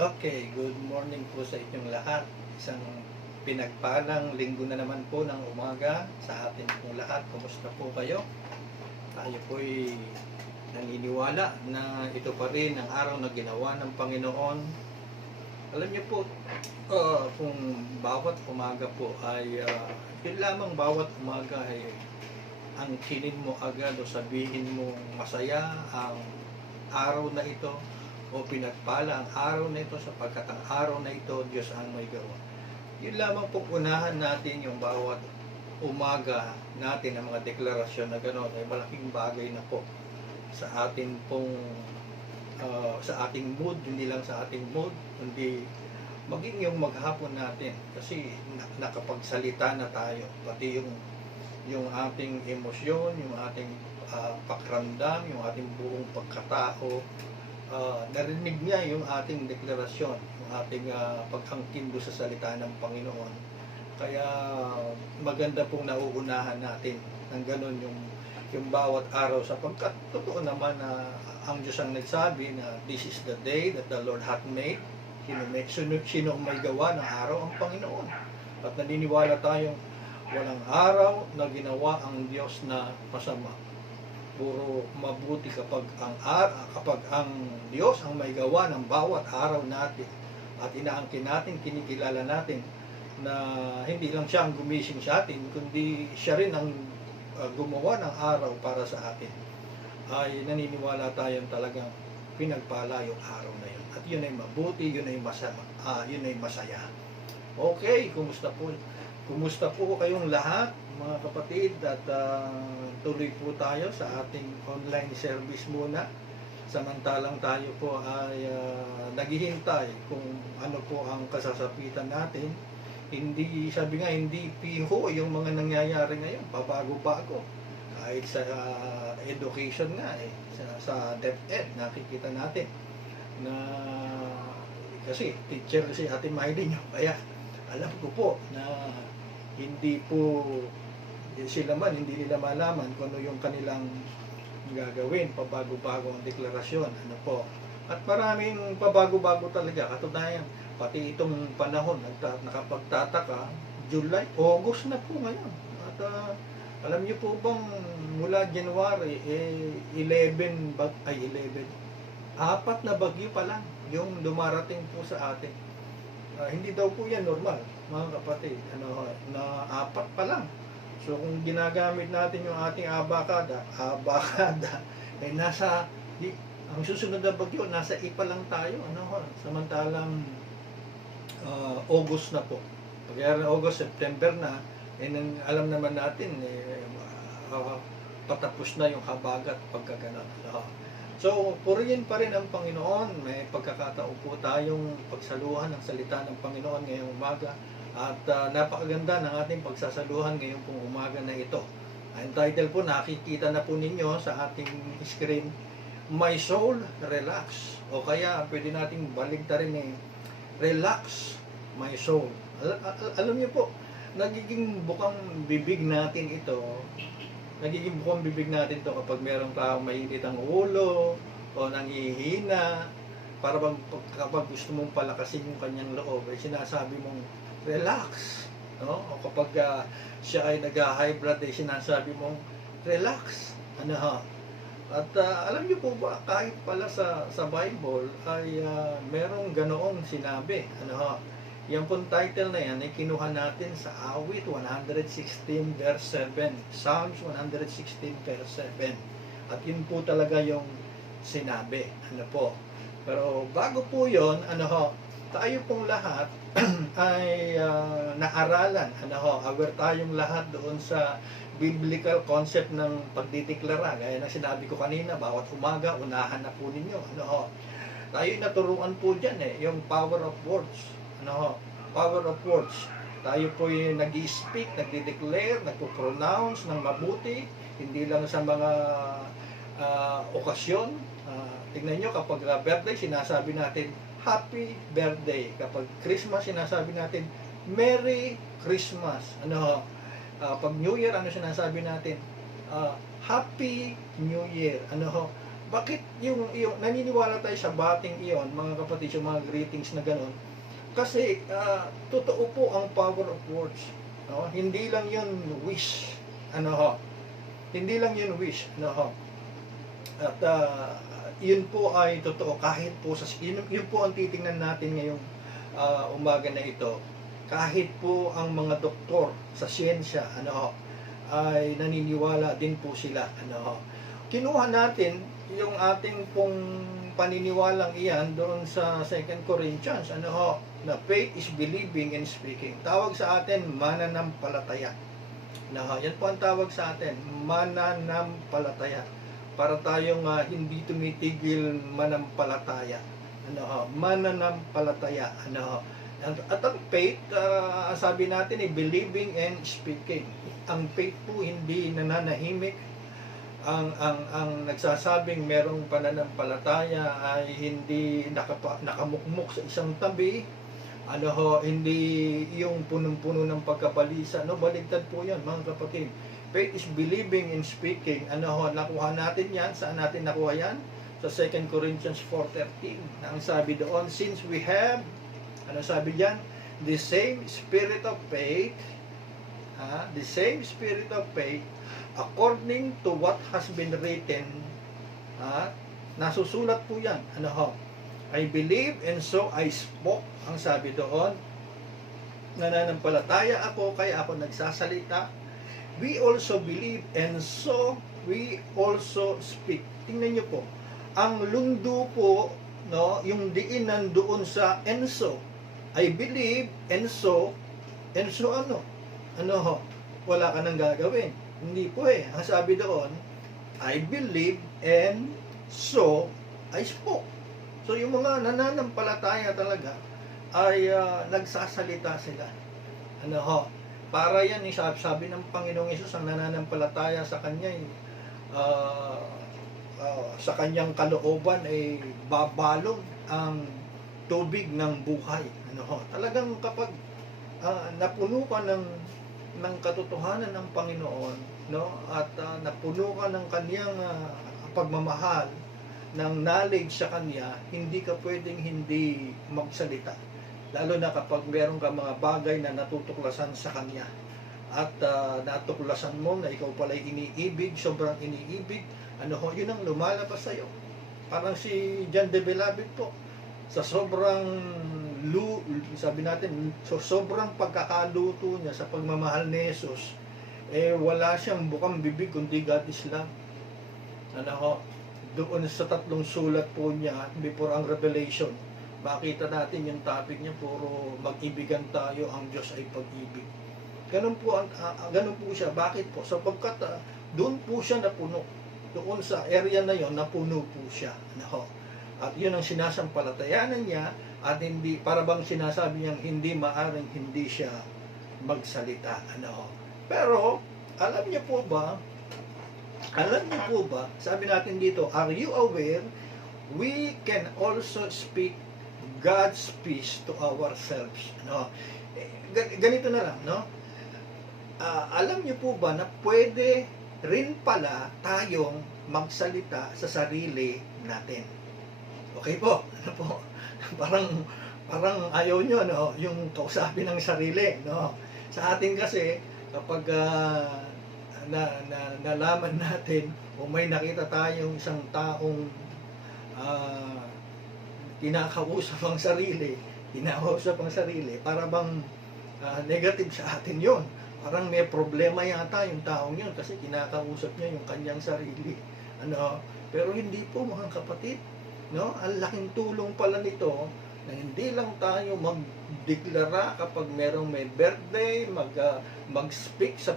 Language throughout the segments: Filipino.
Okay, good morning po sa inyong lahat. Isang pinagpalang linggo na naman po ng umaga sa atin pong lahat. Kumusta po kayo? Tayo po'y naniniwala na ito pa rin ang araw na ginawa ng Panginoon. Alam niyo po, kung bawat umaga po ay yun lamang bawat umaga ay ang kinin mo agad o sabihin mo masaya ang araw na ito o pinagpala ang araw na ito sapagkat ang araw na ito Diyos ang may gawa. Yun lamang po unahan natin yung bawat umaga natin ang mga deklarasyon na gano'n ay malaking bagay na po sa atin pong sa ating mood, hindi lang sa ating mood, kundi maging yung maghapon natin kasi nakapagsalita na tayo, pati yung ating emosyon, yung ating pakiramdam, yung ating buong pagkatao, narinig niya yung ating deklarasyon, yung ating pagangkin do sa salita ng Panginoon. Kaya maganda pong nauunahan natin ng ganun yung bawat araw sapagkat totoo naman na ang Diyos ang nagsabi na this is the day that the Lord hath made. Sino may gawa ng araw? Ang Panginoon. At naniniwala tayong walang araw na ginawa ang Diyos na masama. Puro mabuti kapag ang Diyos ang may gawa ng bawat araw natin at inaangkin natin, kinikilala natin na hindi lang siya ang gumising sa atin kundi siya rin ang gumawa ng araw para sa atin, ay naniniwala tayong talagang pinagpala yung araw na yun at yun ay mabuti, yun ay masama, yun ay masaya. Okay, kumusta po kayong lahat mga kapatid at tuloy po tayo sa ating online service muna samantalang tayo po ay naghihintay kung ano po ang kasasapitan natin. Hindi, sabi nga, hindi piho yung mga nangyayari ngayon, pabago-bago kahit sa education nga sa DepEd nakikita natin na kasi teacher si Ate Maylin nyo, kaya alam ko po na hindi po sila man, hindi nila malaman kung ano yung kanilang gagawin, pabago-bago ang deklarasyon, ano po. At maraming pabago-bago talaga, katunayan, pati itong panahon, nakapagtataka, July, August na po ngayon. At alam niyo po bang mula January, 11, apat na bagyo pa lang yung dumarating po sa atin. Hindi daw po yan normal, mga kapatid, na apat pa lang. So kung ginagamit natin yung ating abakada ay ang susunod na bagyo nasa ipa lang tayo, samantalang August na po. Pag August, September na, alam naman natin patapos na yung habagat pagkaganon. So, purihin pa rin ang Panginoon. May pagkakataon po tayong pagsaluhan ng salita ng Panginoon ngayong umaga. At napakaganda ng ating pagsasaluhan ngayong pong umaga na ito. Ang title po, nakikita na po ninyo sa ating screen, My Soul, Relax. O kaya, pwede nating baligtarin Relax, My Soul. Alam niyo po, nagiging bukang bibig natin ito kapag merong taong mainit ang ulo o nangihina, para kapag gusto mong palakasin yung kanyang loob, ay sinasabi mong relax, no? O kapag siya ay nag-high blood, ay sinasabi mong relax, At alam niyo po ba, kahit pala sa Bible ay merong ganoong sinabi, Yan pong title na yan ay kinuha natin sa Awit 116 verse 7. Psalms 116 verse 7. At yun po talaga yung sinabi. Pero bago po yun, tayo pong lahat ay naaralan. Aware tayong lahat doon sa biblical concept ng pagdideklara. Gaya na sinabi ko kanina, bawat umaga, unahan na po ninyo. Tayo naturuan po dyan yung power of words. Power of words. Tayo po yung nag-i-speak, nagdi-declare, nagpo-pronounce ng mabuti, hindi lang sa mga okasyon. Tingnan nyo, kapag birthday, sinasabi natin, Happy Birthday. Kapag Christmas, sinasabi natin, Merry Christmas. Pag New Year, sinasabi natin? Happy New Year. Bakit yung naniniwala tayo sa bating iyon, mga kapatid, yung mga greetings na gano'n? Kasi totoo po ang power of words. No? Hindi lang yun wish. Ano ho? Hindi lang yun wish. Ano ho? At yun po ay totoo kahit po yun po ang titingnan natin ngayong umaga na ito. Kahit po ang mga doktor sa siyensya, ano ho, ay naniniwala din po sila. Ano ho? Kinuha natin yung ating pong paniniwalang iyan doon sa 2 Corinthians, ano ho, na faith is believing and speaking. Tawag sa atin, mananampalataya. Ano ho, yan po ang tawag sa atin, mananampalataya. Para tayong hindi tumitigil manampalataya. Ano ho, mananampalataya. Ano ho. At ang faith, sabi natin believing and speaking. Ang faith po hindi nananahimik. Ang nagsasabing merong pananampalataya ay hindi nakamukmuk sa isang tabi. Ano ho, hindi yung punong-puno ng pagkabalisa. No, baligtad po 'yan, mga kapatid. Faith is believing and speaking. Ano ho, nakuha natin 'yan. Saan natin nakuha 'yan? Sa 2 Corinthians 4:13. Na ang sabi doon, since we have, ano sabi diyan? The same spirit of faith, the same spirit of faith, according to what has been written, nasusulat po yan. Ano ho? I believe and so I spoke. Ang sabi doon, nananampalataya ako kaya ako nagsasalita. We also believe and so we also speak. Tingnan niyo po. Ang lundo po, no, yung diin nandoon sa and so. I believe and so ano? Ano ho? Wala ka nang gagawin. Hindi po eh. Ang sabi doon, I believe and so I spoke. So yung mga nananampalataya talaga ay nagsasalita sila. Ano ho? Para yan, sabi ng Panginoong Hesus, ang nananampalataya sa Kanya sa Kanyang kalooban ay babalog ang tubig ng buhay. Ano ho? Talagang kapag napuno ka ng katotohanan ng Panginoon, no, at napuno ka ng Kaniyang pagmamahal, ng knowledge sa Kanya, hindi ka pwedeng hindi magsalita. Lalo na kapag meron ka mga bagay na natutuklasan sa Kanya at natuklasan mo na ikaw pala'y iniibig, sobrang iniibig, ano ho, yun ang lumalabas sa'yo. Parang si John de Belavit po, sa sobrang sabi natin, sobrang pagkakaluto niya sa pagmamahal ni Jesus, wala siyang bukang bibig kundi God is love. Ano ho, doon sa 3 sulat po niya before ang Revelation, makita natin yung topic niya, puro mag-ibigan tayo, ang Diyos ay pag-ibig. Ganun po siya. Bakit po? Sapagkat doon po siya napuno. Doon sa area na yon napuno po siya. Ano? At yun ang sinasampalatayanan niya, at hindi, para bang sinasabi niyang hindi maaring hindi siya magsalita. Ano? Pero alam niyo po ba, sabi natin dito, are you aware we can also speak God's peace to ourselves? No? Ganito na lang, no? Alam niyo po ba na pwede rin pala tayong magsalita sa sarili natin? Okay po? Ano po? parang ayaw niyo, no? Yung kausapin ng sarili, no? Sa atin kasi, kapag nalaman natin o may nakita tayong isang taong kinakausap ang sarili, para bang negative sa atin yon. Parang may problema yata yung taong yun kasi kinakausap niya yung kanyang sarili. Ano? Pero hindi po, mga kapatid, no? Ang laking tulong pala nito na hindi lang tayo magdeklara kapag merong may birthday, mag-speak sa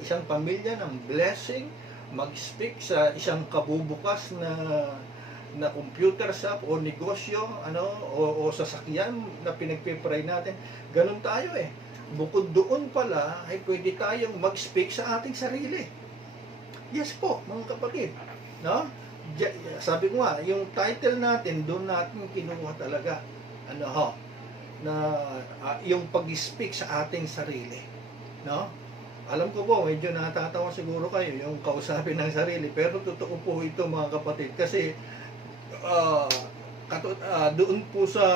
isang pamilya ng blessing, mag-speak sa isang kabubukas na computer shop o negosyo, o sasakyan na pinagpipray natin. Ganun tayo eh. Bukod doon pala ay pwede tayong mag-speak sa ating sarili. Yes po, mga kapatid, no? Sabi ko nga, yung title natin, doon natin kinuha talaga, na yung pag-speak sa ating sarili, no? Alam ko po, medyo natatawa siguro kayo yung kausapin ng sarili, pero totoo po ito mga kapatid. Kasi ah, doon po sa,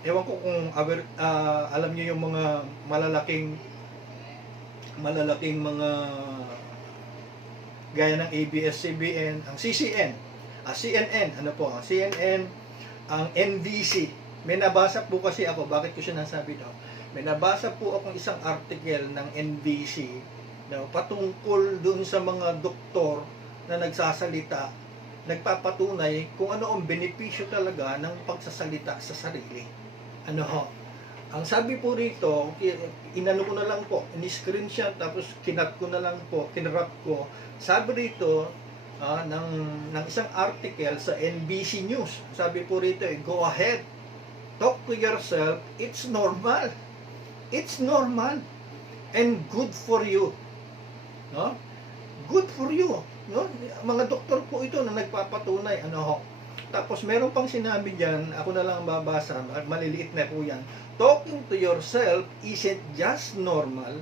ewan ko kung alam niyo yung mga malalaking mga gaya ng ABS-CBN, ang CCN, CNN, ano po, ang CNN, ang NBC. May nabasa po kasi ako, bakit ko siya nasabi daw? May nabasa po akong isang article ng NBC na patungkol doon sa mga doktor na nagsasalita, nagpapatunay kung ano ang benepisyo talaga ng pagsasalita sa sarili. Ano ho? Ang sabi po rito, inano ko na lang po, in-screenshot, tapos kinat ko na lang po, kinrap ko. Sabi rito, ng isang article sa NBC News. Sabi po rito, go ahead, talk to yourself, it's normal. It's normal and good for you. No? Good for you. No? Mga doktor po ito na nagpapatunay. Ano ho? Tapos meron pang sinabi diyan, ako na lang babasa, maliliit na po yan. Talking to yourself isn't just normal,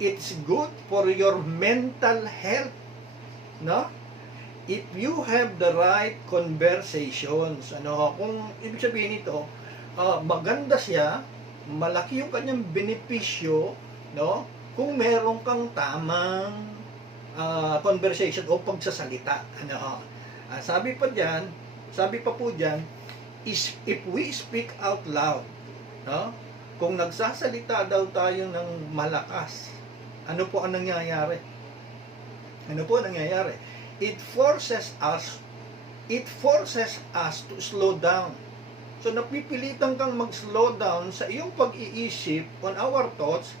it's good for your mental health. No? If you have the right conversations, ano, kung ibig sabihin nito, maganda siya, malaki yung kanyang benepisyo, no? Kung meron kang tamang conversation o pagsasalita, ano. Sabi pa po diyan, is if we speak out loud, no? Kung nagsasalita daw tayo ng malakas, ano po ang nangyayari? Ano po ang nangyayari? It forces us to slow down. So napipilitan kang mag-slow down sa iyong pag-iisip on our thoughts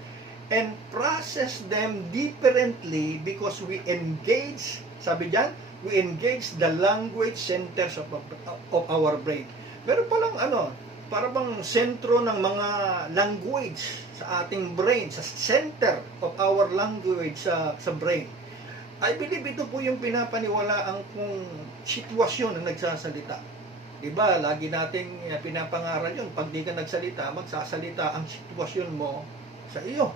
and process them differently because we engage, sabi diyan, we engage the language centers of our brain. Pero palang para bang sentro ng mga language sa ating brain, sa center of our language sa brain. I believe ito po yung pinapaniwalaan kong sitwasyon na nagsasalita. Diba, lagi nating pinapangaral yun. Pag di ka nagsalita, magsasalita ang sitwasyon mo sa iyo.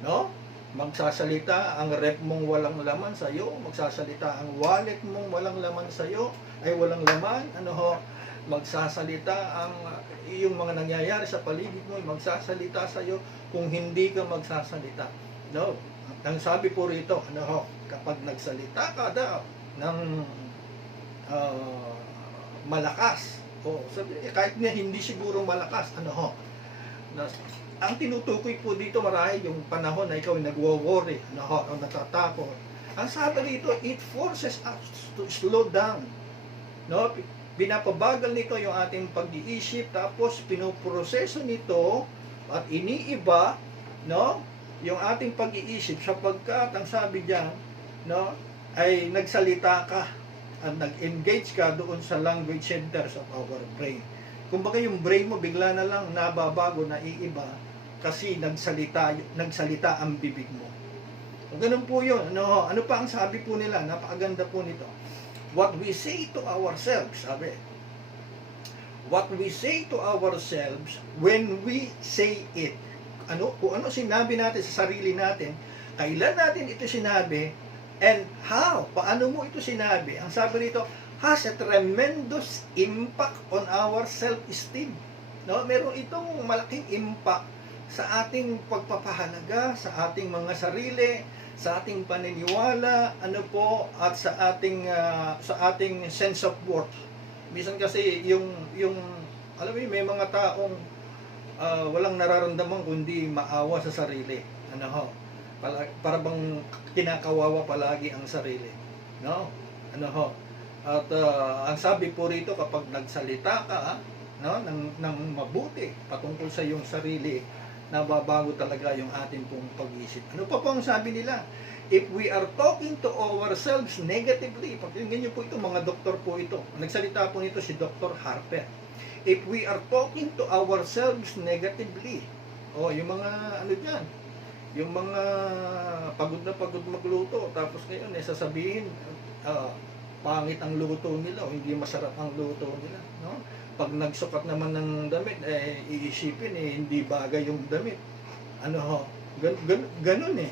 No? Magsasalita ang rep mong walang laman sa iyo, magsasalita ang wallet mong walang laman sa iyo, ay walang laman, magsasalita ang yung mga nangyayari sa paligid mo, magsasalita sa iyo kung hindi ka magsasalita. No? Ang sabi po rito, kapag nagsalita ka daw ng malakas, kahit na hindi siguro malakas, ang tinutukoy po dito marahil yung panahon na ikaw nagwo-worry, o natatakot. Ang sabi dito, it forces us to slow down. No? Binapabagal nito yung ating pag-iisip, tapos pinoproseso nito at iniiba, no? Yung ating pag-iisip sapagkat ang sabi diyan, no, ay nagsalita ka at nag-engage ka doon sa language centers of our brain. Kumbaga yung brain mo bigla na lang nababago, naiiba kasi nagsalita ang bibig mo. So, ganun po yun. Ano pa ang sabi po nila? Napakaganda po nito. What we say to ourselves, sabi. What we say to ourselves when we say it. Kung ano sinabi natin sa sarili natin, kailan natin ito sinabi, and how, paano mo ito sinabi? Ang sabi rito, has a tremendous impact on our self-esteem. No? Meron itong malaking impact sa ating pagpapahalaga, sa ating mga sarili, sa ating paniniwala, at sa ating sense of worth. Minsan kasi yung alam mo, may mga taong walang nararamdaman kundi maawa sa sarili. Para bang kinakawawa palagi ang sarili. No? At ang sabi po rito, kapag nagsalita ka, ng mabuti patungkol sa iyong sarili, nababago talaga yung ating pong pag-iisip. Ano pa po ang sabi nila? If we are talking to ourselves negatively, pakinggan niyo po ito, mga doktor po ito. Nagsalita po nito si Dr. Harper. If we are talking to ourselves negatively, yung mga dyan, yung mga pagod na pagod magluto, tapos ngayon sasabihin, pangit ang luto nila o hindi masarap ang luto nila, no? Pag nagsukat naman ng damit, iisipin hindi bagay yung damit. Ganun eh.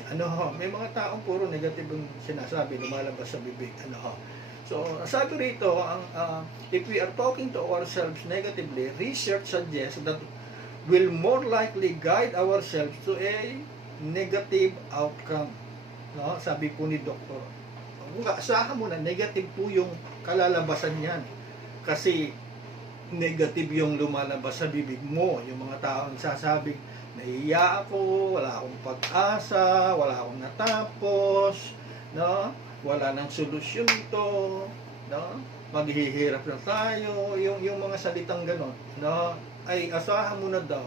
May mga taong puro negative ang sinasabi, lumalabas sa bibig. So, sabi rito, if we are talking to ourselves negatively, research suggests that will more likely guide ourselves to a negative outcome. No? Sabi po ni Doktor. Asahan mo na negative po yung kalalabasan niyan. Kasi negative yung lumalabas sa bibig mo. Yung mga taong sasabing, nahiya ako, wala akong pag-asa, wala akong natapos, no? Wala nang solusyon to, no? Maghihirap na tayo, yung mga salitang ganon, no? Ay asahan mo na daw,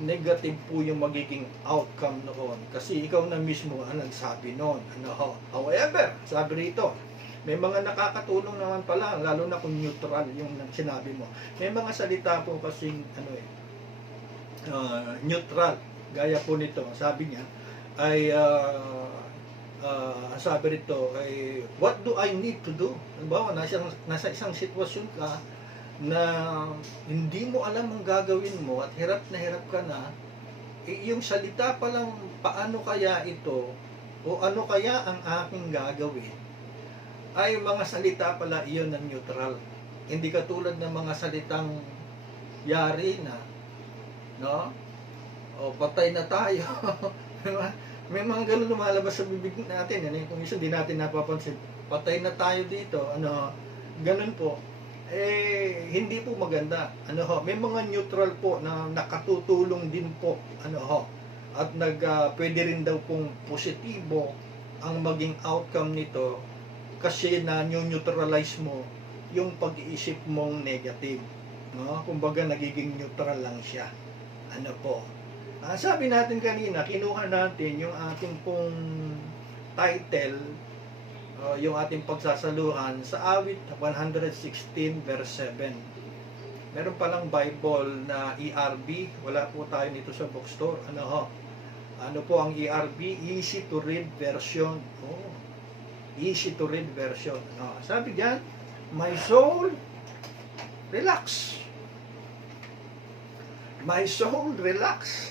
negative po yung magiging outcome noon. Kasi ikaw na mismo ang nagsabi noon. However, sabi rito, may mga nakakatulong naman pala, lalo na kung neutral yung sinabi mo. May mga salita po kasing, neutral. Gaya po nito, sabi niya, ay, sabi rito, ay, what do I need to do? Halimbawa, nasa isang sitwasyon ka, na hindi mo alam ang gagawin mo at hirap ka na, yung salita pa lang, paano kaya ito, o ano kaya ang aking gagawin, ay mga salita pala iyon ng neutral. Hindi katulad ng mga salitang yari na, no? O patay na tayo. May mga ganun lumalabas sa bibig natin. Kung isa di natin napapansin, patay na tayo dito. Ganun po. Hindi po maganda. May mga neutral po na nakatutulong din po. At pwede rin daw pong positibo ang maging outcome nito kasi na neutralize mo yung pag-iisip mong negative. No? Kumbaga nagiging neutral lang siya. Sabi natin kanina, kinuha natin yung ating pong title, yung ating pagsasaluhan sa awit 116 verse 7. Meron palang Bible na ERB, wala po tayo nito sa bookstore. Ano po ang ERB? Easy to read version. Easy to read version. Sabi diyan, my soul, relax. My soul, relax.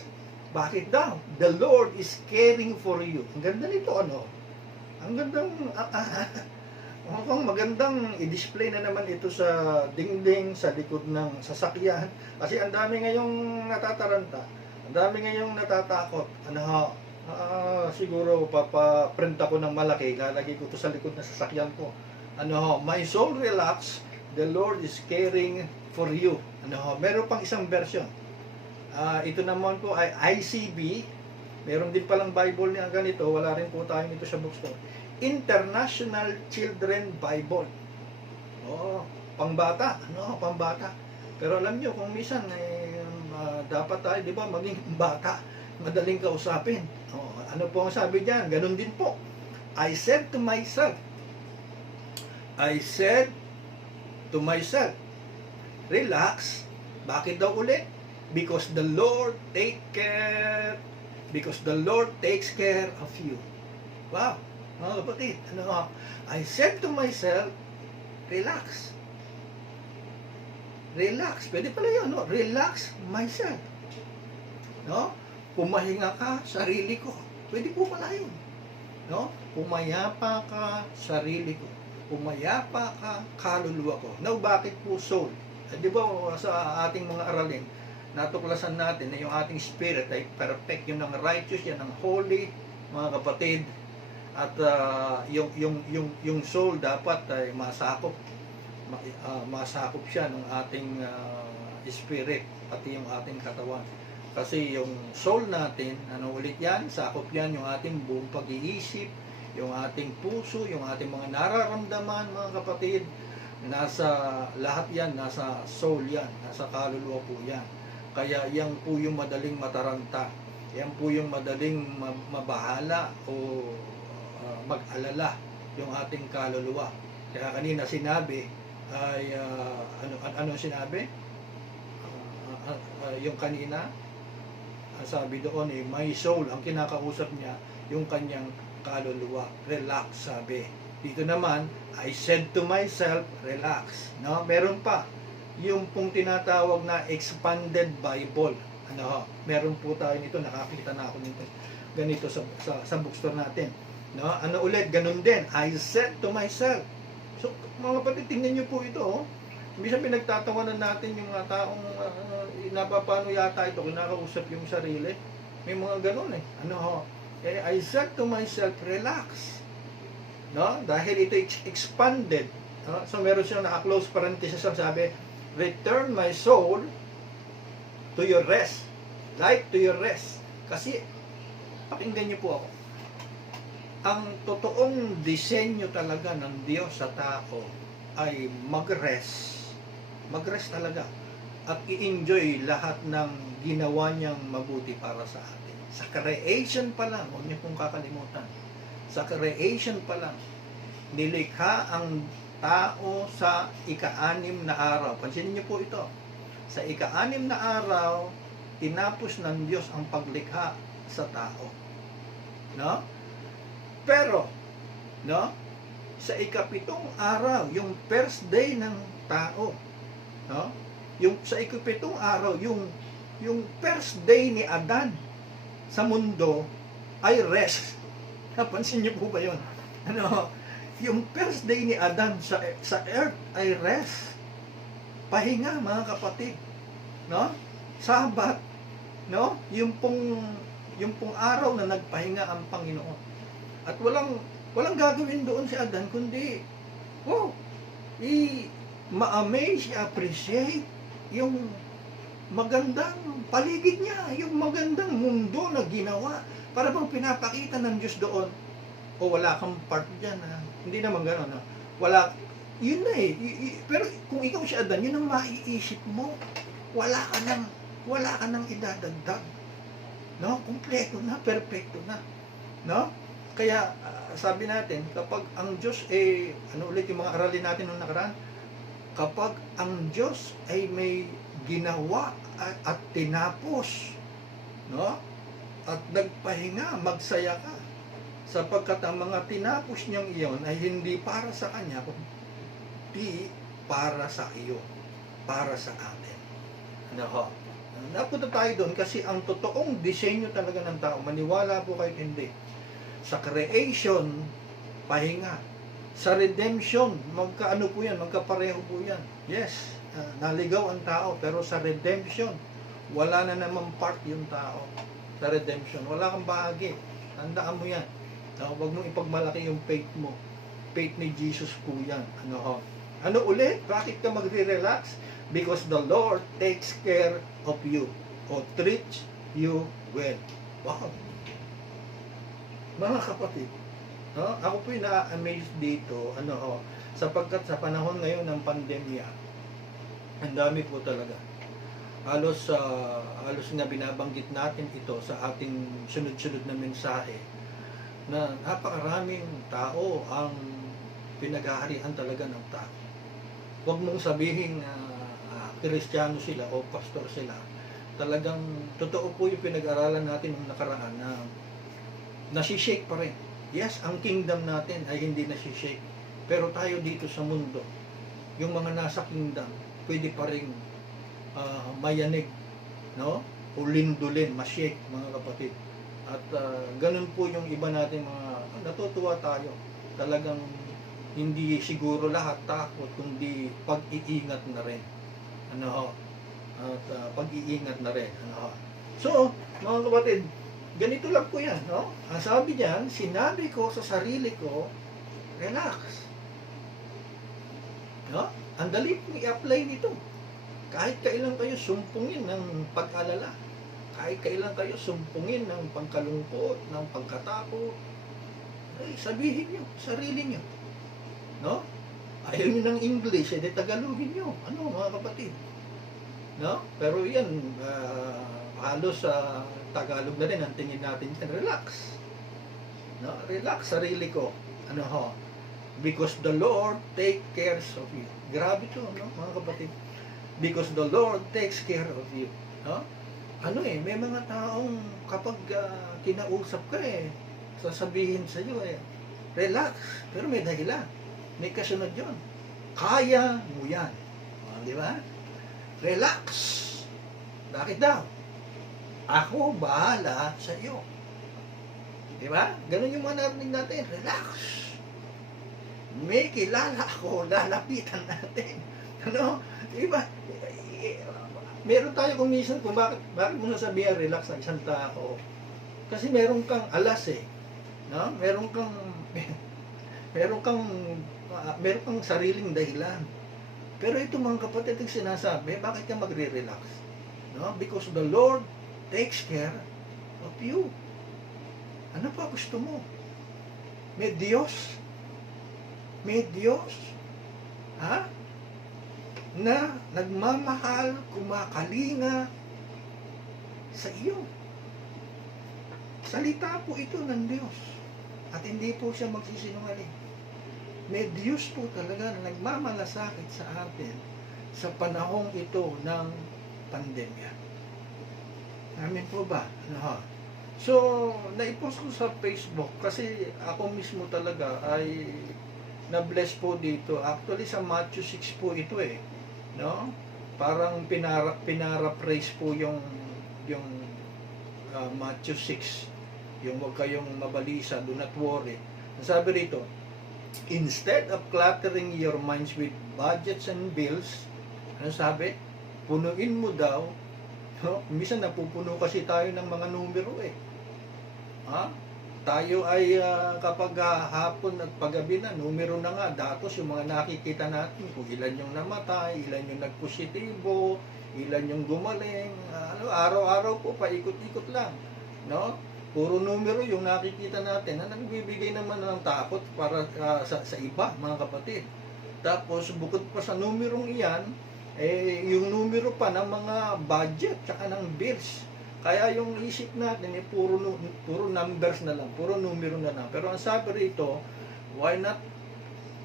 Bakit daw? The Lord is caring for you. Ang ganda nito, Ang gandang, mukhang magandang i-display na naman ito sa dingding, sa likod ng sasakyan. Kasi ang dami ngayong natataranta. Ang dami ngayong natatakot. Siguro papaprint ako ng malaki, lalagay ko ito sa likod ng sasakyan ko. My soul, relax. The Lord is caring for you. Meron pang isang version. Ito naman po ay ICB. Meron din palang Bible niya ganito. Wala rin po tayo nito sa bookstore. International Children Bible. Pangbata. Pangbata. Pero alam nyo, kung minsan dapat tayo, di ba, maging bata. Madaling kausapin. Ano po ang sabi diyan? Ganun din po. I said to myself, relax. Bakit daw ulit? Because the Lord takes care of you. Wow, mga kapatid, I said to myself, relax. Relax, pwede pala yun, relax myself. Pumahinga ka, sarili ko. Pwede po pala yun. Pumayapa ka, sarili ko. Pumayapa ka, kaluluwa ko. Now, bakit po soul? Di ba sa ating mga aralin, natuklasan natin na yung ating spirit ay perfect, yun ang righteous, yan ang holy, mga kapatid. At yung soul dapat ay masakop siya ng ating spirit, pati yung ating katawan. Kasi yung soul natin, ulit yan, sakop yan yung ating buong pag-iisip, yung ating puso, yung ating mga nararamdaman, mga kapatid. Lahat yan, nasa soul yan, nasa kaluluwa po yan. Kaya yan po yung madaling mataranta. Yan po yung madaling mabahala o mag-alala yung ating kaluluwa. Kaya kanina sinabi ay ano sinabi? Yung kanina sabi doon my soul, ang kinakausap niya yung kanyang kaluluwa. Relax, sabi. Dito naman, I said to myself, relax. Meron pa yung pong tinatawag na expanded Bible. Meron po tayo nito, nakakita na ako nito. ganito sa bookstore natin. No? Ano ulit, ganun din. I said to myself. So, mga kapatid, tingnan nyo po ito. Oh. Minsan pinagtatawanan natin yung mga taong napapano yata ito, kinakausap yung sarili. May mga ganun eh. Ano ho? Eh, I said to myself, relax. No? Dahil ito expanded. No? So, meron siyang naka-close parenthesis ang sabi, return my soul to your rest. Life to your rest. Kasi, pakinggan niyo po ako. Ang totoong disenyo talaga ng Diyos sa tao ay mag-rest. Mag-rest talaga. At i-enjoy lahat ng ginawa niyang mabuti para sa atin. Sa creation pa lang, huwag niyo pong kakalimutan. Sa creation pa lang, nilikha ang tao sa ika-6 na araw. Pansinin niyo po ito. Sa ika-6 na araw, tinapos ng Diyos ang paglikha sa tao. No? Pero, no? Sa ika-7 araw, yung first day ng tao, no? Yung sa ika-7 araw, yung first day ni Adan sa mundo ay rest. Napansin niyo po ba 'yon? Ano? Yung first day ni Adan sa earth ay rest. Pahinga, mga kapatid. No? Sabat, no? Yung pong araw na nagpahinga ang Panginoon. At walang gagawin doon si Adan kundi ma-amaze, i-appreciate yung magandang paligid niya, yung magandang mundo na ginawa. Para bang pinapakita ng Diyos doon, wala kang part dyan, ha? Hindi naman gano'n, ha? Wala, yun na eh. Pero kung ikaw si Adan, yun ang maiisip mo. Wala ka nang idadagdag. No? Kompleto na, perfecto na. No? Kaya, sabi natin, kapag ang Diyos ano ulit yung mga aralin natin noong nakaraan, kapag ang Diyos ay may ginawa at tinapos, no? At nagpahinga, magsaya ka. Sapagkat ang mga tinapos niyang iyon ay hindi para sa Kanya, kundi para sa iyo, para sa atin. Ano ho? Napunta tayo doon kasi ang totoong disenyo talaga ng tao, maniwala po kayo hindi, sa creation, pahinga. Sa redemption, magkaano po yan, magkapareho po yan. Yes, naligaw ang tao, pero sa redemption, wala na naman part yung tao. Sa redemption, wala kang bahagi. Tandaan mo yan. Huwag mong ipagmalaki yung faith mo. Faith ni Jesus po yan. Ano ulit? Bakit ka magre-relax? Because the Lord takes care of you or treats you well. Wow! Mga kapatid, no? Ako po'y na-amaze dito, sapagkat sa panahon ngayon ng pandemya, ang dami po talaga. Halos na binabanggit natin ito sa ating sunod-sunod na mensahe, na napakaraming tao ang pinaghaharian talaga ng tao. Huwag mong sabihin na Kristiyano sila o pastor sila. Talagang totoo po yung pinag-aralan natin nung nakaraan na nasishake pa rin. Yes, ang kingdom natin ay hindi nasishake. Pero tayo dito sa mundo, yung mga nasa kingdom, pwede pa rin mayanig, no? O lindulin, ma-shake, mga kapatid. At ganun po yung iba natin mga, natutuwa tayo. Talagang hindi siguro lahat takot, kundi pag-iingat na rin. At pag-iingat na rin. So, mga kapatid, ganito lang po yan, no? Ang sabi diyan, sinabi ko sa sarili ko, relax. No? Ang dali pong i-apply nito. Kahit kailan kayo sumpungin ng pag-alala, kahit kailan kayo sumpungin ng pagkalungkot, ng pagkatakot, sabihin nyo, sarili nyo. No? Ayaw nyo ng English, Tagalogin nyo. Mga kapatid? No? Pero yan, halos sa Tagalog na rin ang tingin natin yan, relax. No? Relax sarili ko. Because the Lord take care of you. Grabe to, no, mga kapatid. Because the Lord takes care of you. No? May mga taong kapag kinausap ka sasabihin sa iyo relax. Pero may dahilan. May kasunod yun. Kaya mo yan. Di ba? Relax. Bakit daw? Ako bahala sa iyo. Di ba? Ganun yung mga narinig natin. Relax. May kilala ako, lalapitan natin. Ano? Di ba? Meron tayo kung minsan kung bakit mo sasabihin relax ang isang tao. Kasi meron kang alas eh. No? Meron kang sariling dahilan. Pero ito mga kapatid, ang sinasabi, bakit ka magre-relax? No? Because the Lord takes care of you. Ano pa gusto mo? May Diyos. Ha? Na nagmamahal, kumakalinga sa iyo. Salita po ito ng Diyos. At hindi po siya magsisinungaling. May Diyos po talaga na nagmamalasakit sa atin sa panahong ito ng pandemya. Amin po ba? Ano? So, naipost ko sa Facebook kasi ako mismo talaga ay na-bless po dito. Actually, sa Matthew 6 po ito eh. No? Parang pinara-praise po yung Matthew 6. Yung huwag kayong mabalisa, do not worry. Sabi rito, instead of cluttering your minds with budgets and bills, ano sabi? Punuin mo daw. No? Minsan napupuno kasi tayo ng mga numero eh. Ha? Tayo ay kapag hapon at paggabi na, numero na nga, datos yung mga nakikita natin, kung ilan yung namatay, ilan yung nagpositibo, ilan yung gumaling, araw-araw po, paikot-ikot lang. No? Puro numero yung nakikita natin na nagbibigay naman ng takot para sa iba, mga kapatid. Tapos, bukod pa sa numerong iyan, yung numero pa ng mga budget, tsaka ng bills. Kaya yung isip natin, puro numbers na lang, puro numero na lang. Pero ang sabi rito, why not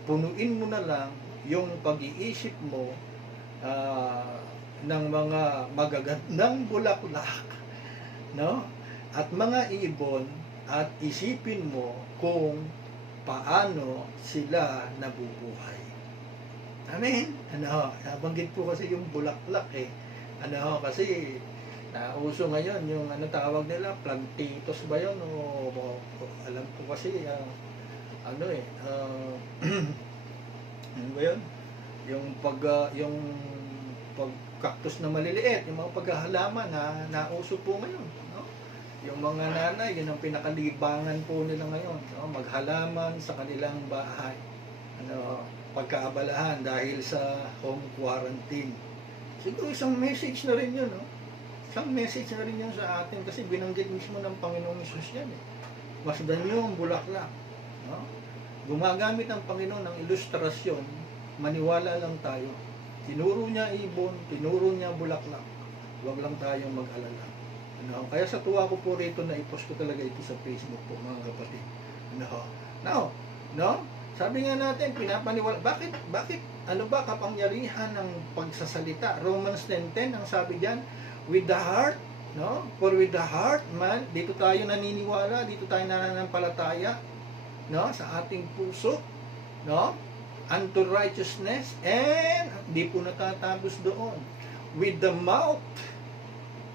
punuin mo na lang yung pag-iisip mo ng mga magagandang bulaklak, no? At mga ibon, at isipin mo kung paano sila nabubuhay. Amen? Nabanggit po kasi yung bulaklak eh. Kasi nauso ngayon yung tawag nila, plantitos ba yun? O alam ko kasi, ano ba yun? Yung pag-cactus na maliliit, yung mga paghahalaman na nauso po ngayon. No? Yung mga nanay, yun ang pinakalibangan po nila ngayon. No? Maghalaman sa kanilang bahay. Pagkaabalahan dahil sa home quarantine. Siguro isang message na rin yun, no? Isang message na rin yan sa atin kasi binanggit mismo ng Panginoong Hesus yan eh. Masdan nyo ang bulaklak. No? Gumagamit ang Panginoon ng ilustrasyon, maniwala lang tayo. Tinuro niya ibon, tinuro niya bulaklak. Huwag lang tayong mag-alala. Kaya sa tuwa ko po rito na i-post ko talaga ito sa Facebook po mga kapatid. Now, no? Sabi nga natin, pinapaniwala. Bakit? Ano ba kapangyarihan ng pagsasalita? Romans 10:10 ang sabi diyan, with the heart, no? For with the heart, man, dito tayo naniniwala, dito tayo nananampalataya, no? Sa ating puso, no? Unto righteousness, and di po natatapos doon. With the mouth,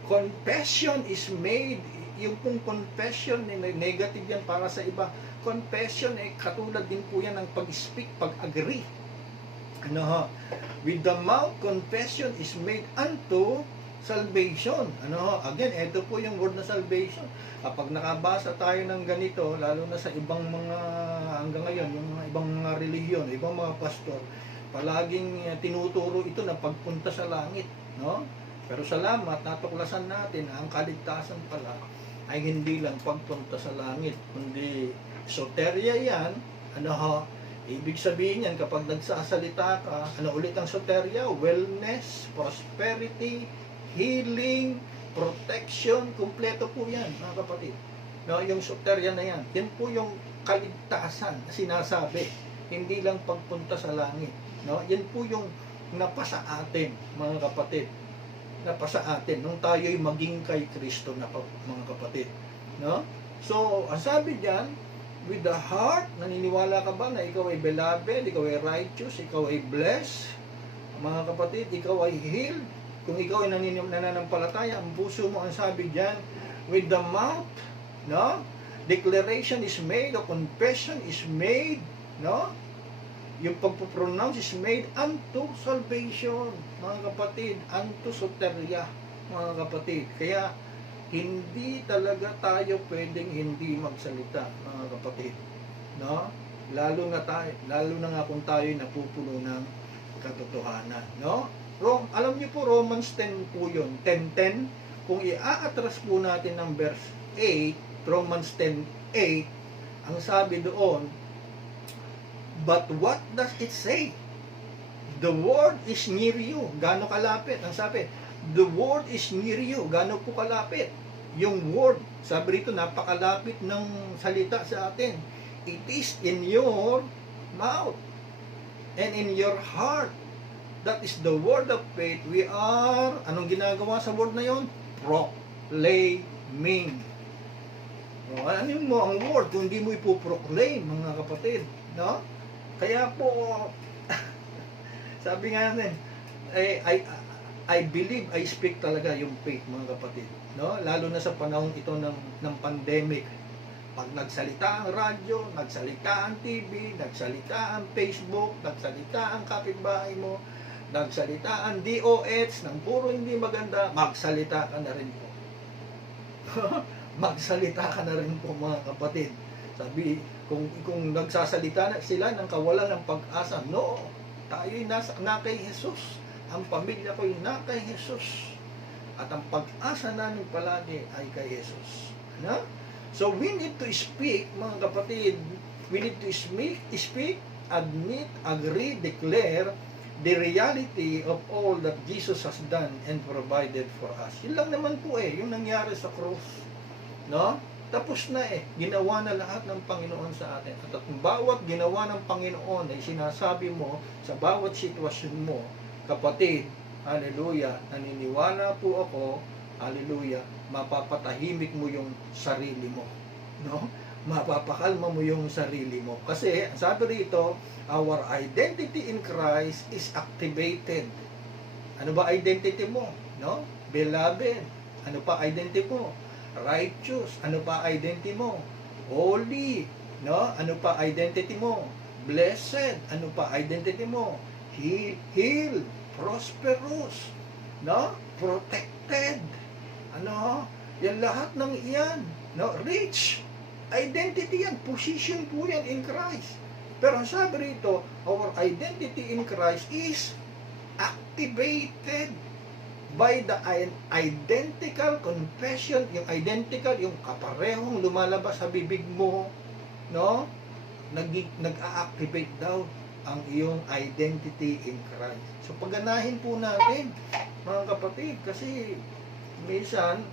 confession is made. Yung pong confession, negative yan para sa iba. Confession, katulad din po yan ng pag-speak, pag-agree. With the mouth, confession is made unto salvation. Again, ito po yung word na salvation. Kapag nakabasa tayo ng ganito, lalo na sa ibang mga, hanggang ngayon, yung mga ibang mga relihiyon, ibang mga pastor, palaging tinuturo ito na pagpunta sa langit. No? Pero salamat, natuklasan natin, ang kaligtasan pala ay hindi lang pagpunta sa langit, kundi soterya yan. Ibig sabihin yan, kapag nagsasalita ka, ulit ang soterya? Wellness, prosperity, healing, protection, kumpleto po yan, mga kapatid. Yung soterya na yan, yan po yung kaligtasan na sinasabi, hindi lang pagpunta sa langit. Yan po yung napasa atin, mga kapatid. Napasa atin, nung tayo'y maging kay Kristo na mga kapatid. So, ang sabi diyan, with the heart, naniniwala ka ba na ikaw ay beloved, ikaw ay righteous, ikaw ay blessed? Mga kapatid, ikaw ay healed. Kung ikaw ay nananampalataya, ang puso mo ang sabi diyan, with the mouth, no? declaration is made, o confession is made, no? Yung pagpo-pronounce is made unto salvation, mga kapatid, unto soteria, mga kapatid. Kaya, hindi talaga tayo pwedeng hindi magsalita, mga kapatid. No? Lalo na nga kung tayo napupuno ng katotohanan, no? Alam niyo po, Romans 10 po yun, 10:10. Kung i-aatras po natin ng verse 8, Romans 10:8, ang sabi doon, but what does it say? The word is near you. Gaano kalapit? Ang sabi, the word is near you. Gaano po kalapit? Yung word, sabi rito, napakalapit ng salita sa atin. It is in your mouth and in your heart. That is the word of faith. We are, anong ginagawa sa word na yon? Proclaiming. Ano mo ang word kung hindi mo ipoproclaim, mga kapatid, no? Kaya po, sabi nga natin, I believe, I speak talaga yung faith, mga kapatid, no? Lalo na sa panahon ito ng pandemic. Pag nagsalita ang radyo, nagsalita ang TV, nagsalita ang Facebook, nagsalita ang kapitbahay mo, nagsalita ang DOH ng puro hindi maganda, magsalita ka na rin po. Magsalita ka na rin po, mga kapatid. Sabi, kung nagsasalita na sila ng kawalan ng pag-asa, no, tayo'y na kay Jesus. Ang pamilya ko'y na kay Jesus. At ang pag-asa namin palagi ay kay Jesus. Ano? So we need to speak, mga kapatid, we need to speak, admit, agree, declare the reality of all that Jesus has done and provided for us. Yun lang naman po yung nangyari sa cross. No? Tapos na ginawa na lahat ng Panginoon sa atin. At bawat ginawa ng Panginoon ay sinasabi mo sa bawat sitwasyon mo, kapatid, hallelujah, naniniwala po ako, hallelujah, mapapatahimik mo yung sarili mo, no? Mapapakalma mo yung sarili mo. Kasi, sabi rito, our identity in Christ is activated. Ano ba identity mo? No? Beloved. Ano pa identity mo? Righteous. Ano pa identity mo? Holy. No? Ano pa identity mo? Blessed. Ano pa identity mo? Healed. Prosperous. No? Protected. Ano? Yan lahat ng iyan. No? Rich. Identity yan. Position po yan in Christ. Pero ang sabi rito, our identity in Christ is activated by the identical confession, yung identical, yung kaparehong lumalabas sa bibig mo, no? Nag-a-activate daw ang iyong identity in Christ. So pagganahin po natin, mga kapatid, kasi minsan,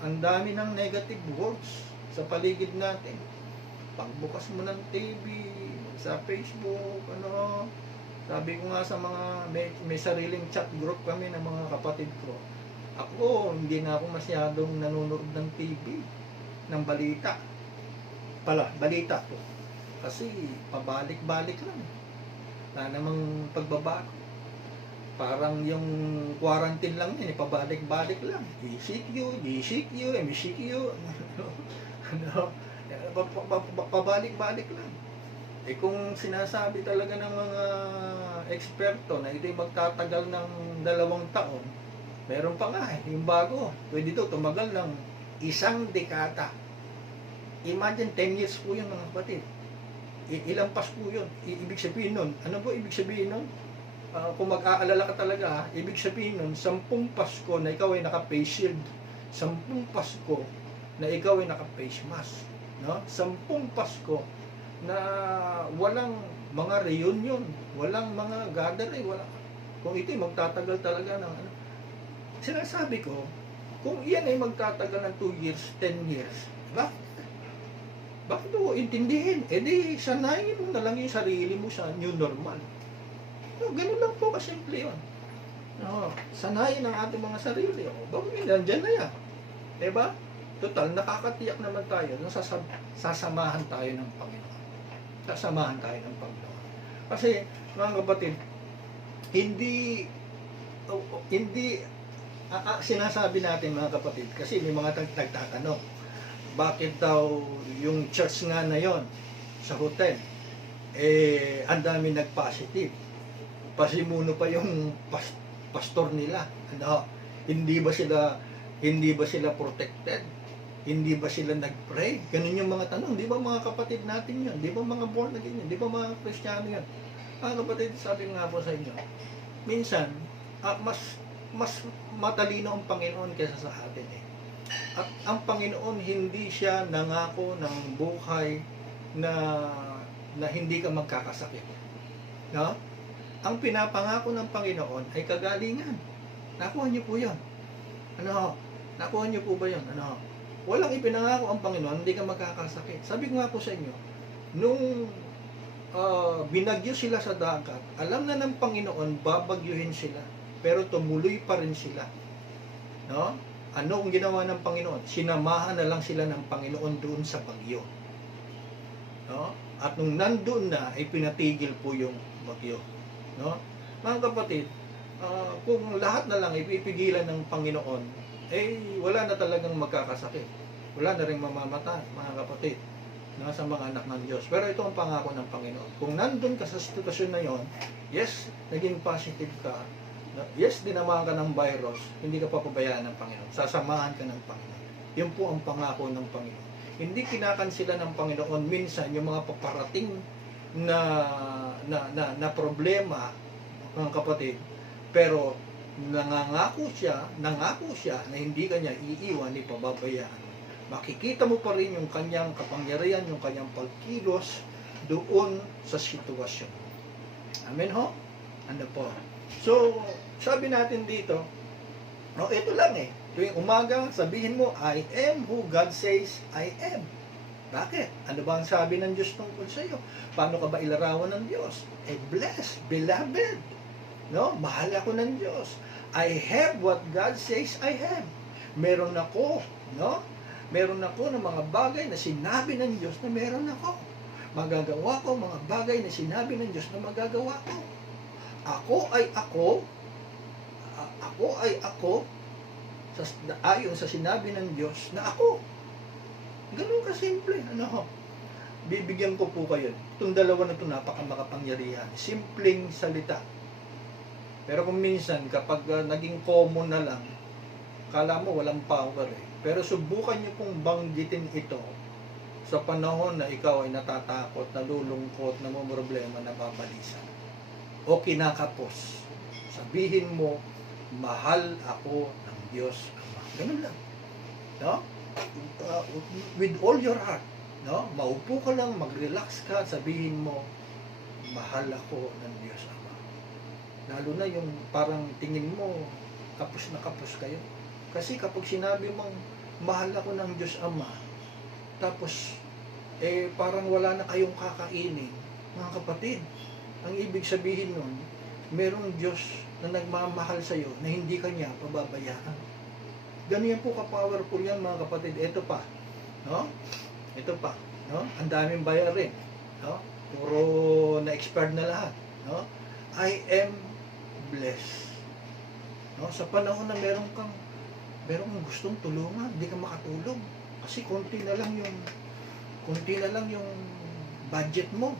ang dami ng negative words sa paligid natin. Pagbukas mo ng TV, sa Facebook, sabi ko nga sa mga, may sariling chat group kami ng mga kapatid ko. Ako, hindi na ako masyadong nanonood ng TV, ng balita. Balita po. Kasi, pabalik-balik lang. Wala namang pagbabago. Parang yung quarantine lang yun, pabalik-balik lang. ECQ, MCQ, pabalik-balik lang. Kung sinasabi talaga ng mga eksperto na ito'y magtatagal ng 2 taon, meron pa nga yung bago, pwede ito tumagal ng 1 dekada. Imagine 10 years po yun, mga kapatid. Ilang pas po yun. Ibig sabihin nun, ano po ibig sabihin nun? Kung mag-aalala ka talaga, ibig sabihin nun, 10 Pasko na ikaw ay naka-face shield, 10 Pasko na ikaw ay naka-face mask, no? 10 Pasko na walang mga reunion, walang mga gathering, kung ito'y magtatagal talaga ng sinasabi ko, kung iyan ay magtatagal ng 2 years, 10 years, bakit mo intindihin? Di sanayin mo na lang yung sarili mo sa new normal. No, ganun lang po kasimple yun. No, sanayin ang ating mga sarili. Bakit nandyan na yan? Diba? Total, nakakatiyak naman tayo na sasamahan tayo ng Panginoon. Sasamahan tayo ng Panginoon. Kasi, mga kapatid, hindi sinasabi natin, mga kapatid, kasi may mga nagtatanong, bakit daw yung church nga na yon sa hotel, ang dami nag-positive. Pasimuno pa yung pastor nila. Ano, hindi ba sila protected? Hindi ba sila nag-pray? Ganun yung mga tanong. Di ba mga kapatid natin yun? Di ba mga born again yun? Di ba mga Kristiyano yun? Mga kapatid, sabi nga po sa inyo, minsan, mas matalino ang Panginoon kaysa sa atin eh. At ang Panginoon hindi siya nangako ng buhay na hindi ka magkakasakit. No? Ang pinapangako ng Panginoon ay kagalingan. Nakuha niyo po 'yon. Ano? Nakuha niyo po ba 'yon? Ano? Walang ipinangako ang Panginoon hindi ka magkakasakit. Sabi ko nga po sa inyo, nung binagyo sila sa dagat, alam na ng Panginoon babagyuhin sila, pero tumuloy pa rin sila. No? Ano ang ginawa ng Panginoon? Sinamahan na lang sila ng Panginoon doon sa bagyo. No? At nung nandoon na, ay pinatigil po yung bagyo. No? Mga kapatid, kung lahat na lang ipipigilan ng Panginoon, wala na talagang magkakasakit. Wala na rin mamamatay, mga kapatid, sa mga anak ng Diyos. Pero ito ang pangako ng Panginoon. Kung nandun ka sa sitwasyon na yon, yes, naging positive ka, yes, dinamaan ka ng virus, hindi ka papabayaan ng Panginoon. Sasamahan ka ng Panginoon. Yun po ang pangako ng Panginoon. Hindi kinakansila ng Panginoon minsan yung mga paparating na problema, mga kapatid, pero nangako siya na hindi kanya iiwan ni pababayaan. Makikita mo pa rin yung kanyang kapangyarihan, yung kanyang pagkilos doon sa sitwasyon. Amen ho? Ano po? So, sabi natin dito, ito lang eh. Tuwing umaga, sabihin mo, I am who God says I am. Bakit? Ano ba ang sabi ng Diyos tungkol sa iyo? Paano ka ba ilarawan ng Diyos? Blessed, beloved. No? Mahal ako ng Diyos. I have what God says I have. Meron ako, no? Meron ako ng mga bagay na sinabi ng Diyos na meron ako. Magagawa ko mga bagay na sinabi ng Diyos na magagawa ko. Ako ay ako, ayon sa sinabi ng Diyos na ako. Ganun kasimple. Ano? Bibigyan ko po kayo. Itong dalawa na ito napakamakapangyarihan. Simpleng salita. Pero kung minsan, kapag naging common na lang, kala mo walang power eh. Pero subukan nyo pong banggitin ito sa panahon na ikaw ay natatakot, nalulungkot, namumroblema, nababalisa. O kinakapos. Sabihin mo, mahal ako ng Diyos Ama. Ganun lang. No? With all your heart. No? Maupo ka lang, mag-relax ka, sabihin mo, mahal ako ng Diyos Ama. Lalo na yung parang tingin mo, kapos na kapos kayo. Kasi kapag sinabi mong, mahal ako ng Diyos Ama, tapos, parang wala na kayong kakainin, mga kapatid, ang ibig sabihin nun, merong Diyos na nagmamahal sa iyo na hindi kanya pababayaan. Ganyan po ka-powerful yan, mga kapatid. Ito pa, no? Ito pa, no? Ang daming bayarin, no? Puro na-expired na lahat, no? I am blessed. No? Sa panahon na meron kang gustong tulungan, hindi ka makatulong kasi konti na lang yung budget mo.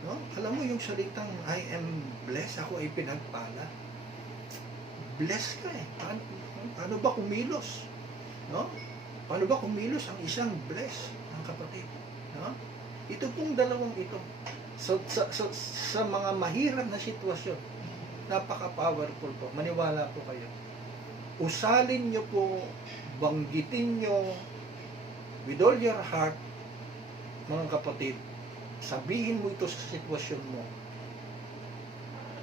No? Alam mo yung salitang I am blessed, ako ay pinagpala. Blessed ka eh. Paano ba kumilos? No? Paano ba kumilos ang isang blessed, ang kapatid? No? Ito pong dalawang ito. Sa mga mahirap na sitwasyon, napaka-powerful po. Maniwala po kayo. Usalin nyo po, banggitin nyo with all your heart, mga kapatid, sabihin mo ito sa sitwasyon mo.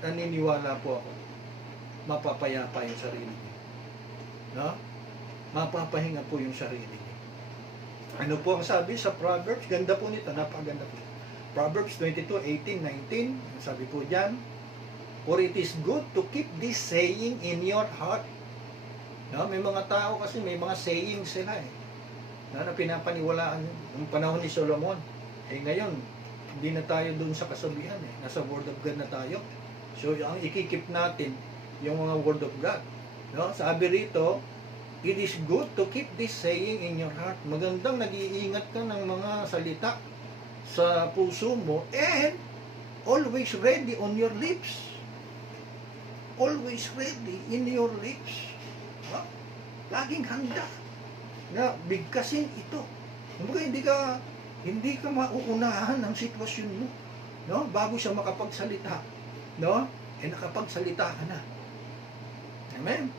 Naniniwala po ako, mapapayapa yung sarili niyo. No? Mapapahinga po yung sarili niyo. Ano po ang sabi sa Proverbs? Ganda po nito, napakaganda po. Proverbs 22:18, 19, sabi po dyan, for it is good to keep this saying in your heart. No? May mga tao kasi may mga saying sila eh. Na pinapaniwalaan ng panahon ni Solomon. Ngayon, hindi na tayo doon sa kasabihan eh. Nasa Word of God na tayo. So, ang ikikip natin, yung mga Word of God. No? Sabi rito, It is good to keep this saying in your heart. Magandang nag-iingat ka ng mga salita sa puso mo and always ready on your lips. Always ready in your lips. Ha? Laging handa na bigkasin ito. Kumbaga hindi ka mauunahan ng sitwasyon mo, no? Bago siya makapagsalita, no? Nakapagsalita ka na. Amen?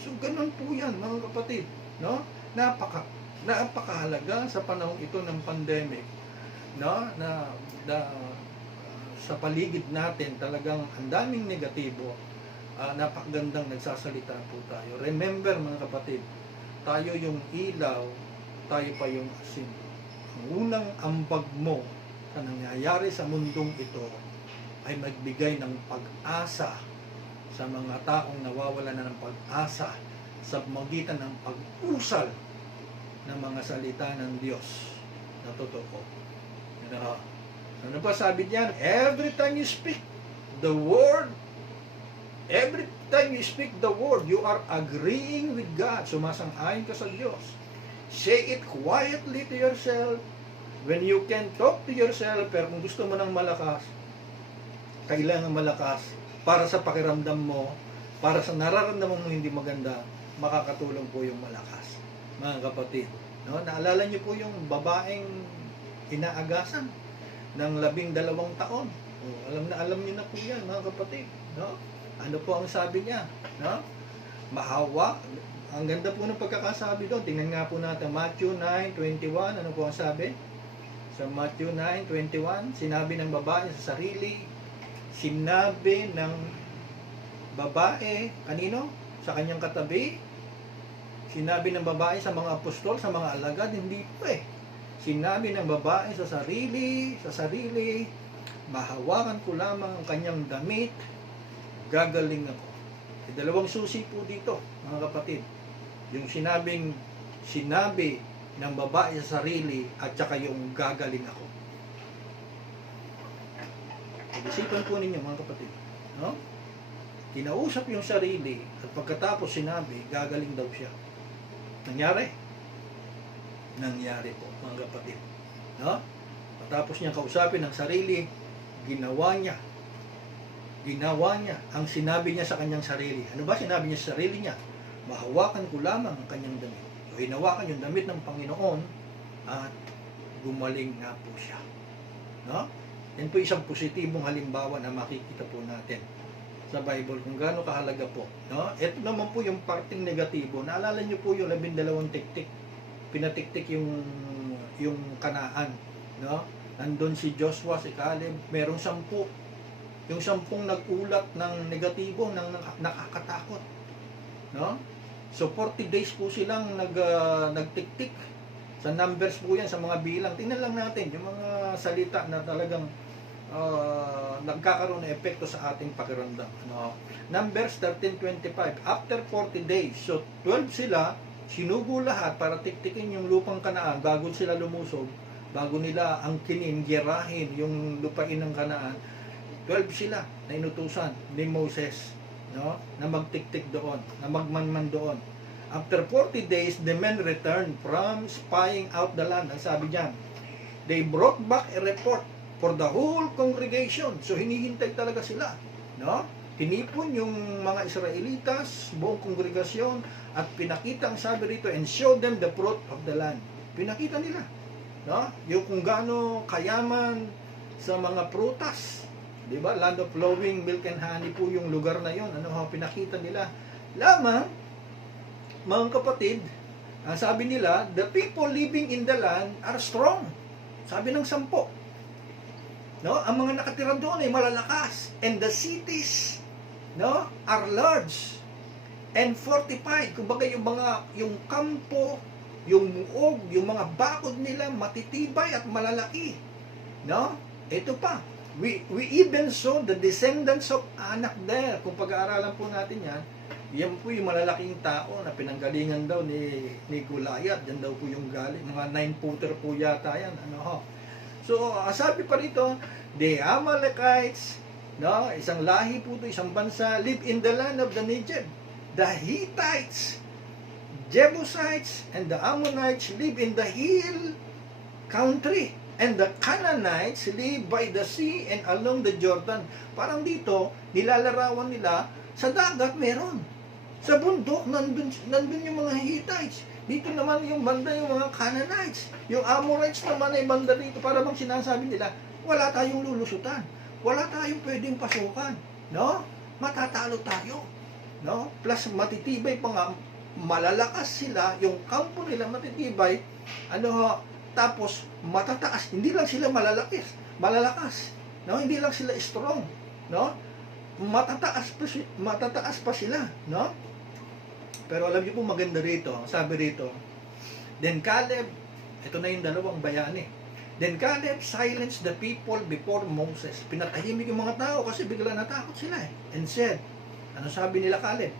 So ganun po yan, mga kapatid, no? Napakahalaga sa panahon ito ng pandemic, no? Na sa paligid natin talagang ang daming negatibo. Napakagandang nagsasalita po tayo. Remember, mga kapatid, tayo yung ilaw, tayo pa yung asin. Ang unang ambag mo sa nangyayari sa mundong ito ay magbigay ng pag-asa sa mga taong nawawala na ng pag-asa sa magitan ng pag-usal ng mga salita ng Diyos na totoo. Ano pa sabi niyan? Every time you speak the word, you are agreeing with God. Sumasang-ayon ka sa Diyos. Say it quietly to yourself. When you can talk to yourself, pero kung gusto mo ng malakas, kailangan malakas para sa pakiramdam mo, para sa nararamdaman mo hindi maganda, makakatulong po yung malakas. Mga kapatid, no? Naalala niyo po yung babaeng inaagasan ng 12 taon. Alam niyo na po yan, mga kapatid, no? Ano po ang sabi niya, no? Mahawa. Ang ganda po ng pagkakasabi doon. Tingnan nga po natin Matthew 9:21. Ano po ang sabi? Sa Matthew 9:21, sinabi ng babae sa sarili, sinabi ng babae, kanino? Sa kanyang katabi. Sinabi ng babae sa mga apostol, sa mga alagad, hindi po eh. Sinabi ng babae sa sarili, mahawakan ko lamang ang kanyang damit, gagaling ako. Dalawang susi po dito, mga kapatid. Yung sinabi ng babae sa sarili at saka yung gagaling ako. Pag-isipan po ninyo, mga kapatid, no? Kinausap yung sarili at pagkatapos sinabi, gagaling daw siya. Nangyari? Nangyari po, mga kapatid, no? Matapos niya kausapin ang sarili, ginawa niya ang sinabi niya sa kanyang sarili. Ano ba sinabi niya sa sarili niya? Mahawakan ko lamang ang kanyang damit. So, hinawakan yung damit ng Panginoon at gumaling nga po siya. No? Yan po isang positibong halimbawa na makikita po natin sa Bible kung gaano kahalaga po. No? Ito naman po yung parting negatibo. Naalala niyo po yung 12 tiktik. Pinatiktik yung Kanaan. No? Nandun si Joshua, si Caleb, merong 10. Yung 10 nag-ulat ng negatibo, ng nakakatakot. No? So 40 days po silang nagtiktik. Sa numbers po yan, sa mga bilang. Tingnan lang natin yung mga salita na talagang nagkakaroon ng epekto sa ating pakiramdam. No? Numbers 13:25. After 40 days, so 12 sila, sinugo lahat para tiktikin yung lupang Kanaan bago sila lumusog, bago nila angkinin, gerahin yung lupain ng Kanaan. 12 sila na inutusan ni Moses, no? Na magtiktik doon, na magmanman doon. After 40 days, the men returned from spying out the land. Ang sabi diyan, they brought back a report for the whole congregation. So hinihintay talaga sila, no? Tinipon yung mga Israelitas, buong kongregasyon, at pinakita ang sabi rito, and showed them the fruit of the land. Pinakita nila, no? Yung kung gaano kayaman sa mga prutas. Diba? Land of flowing milk and honey po yung lugar na yon. Ano ho, pinakita nila. Lamang, mga kapatid, ang sabi nila, the people living in the land are strong. Sabi ng 10. No? Ang mga nakatira doon ay malalakas. And the cities, no, are large and fortified. Kumbaga yung kampo, yung muog, yung mga bakod nila matitibay at malalaki. No? Ito pa. We even saw the descendants of Anak there. Kung pag-aaralan po natin yan po yung malalaking tao na pinanggalingan daw ni Goliath. Yan daw po yung galing. Mga 9-footer po yata yan. Ano ho? So, sabi pa rito, the Amalekites, no, isang lahi po ito, isang bansa, live in the land of the Negev. The Hittites, Jebusites and the Ammonites live in the hill country, and the Canaanites live by the sea and along the Jordan. Parang dito, nilalarawan nila, sa dagat meron. Sa bundok, nandun yung mga Hittites. Dito naman yung banda yung mga Canaanites. Yung Amorites naman ay banda dito. Para bang sinasabi nila, wala tayong lulusutan. Wala tayong pwedeng pasukan. No? Matatalo tayo. No? Plus matitibay pa nga, malalakas sila, yung kampo nila matitibay, tapos matataas, hindi lang sila malalakas, no? Hindi lang sila strong, no? Matataas pa sila, no? Pero alam niyo po maganda rito, sabi rito, then Caleb, ito na yung dalawang bayani. Then Caleb silenced the people before Moses. Pinatahimik yung mga tao kasi bigla natakot sila and said, ano sabi nila Caleb?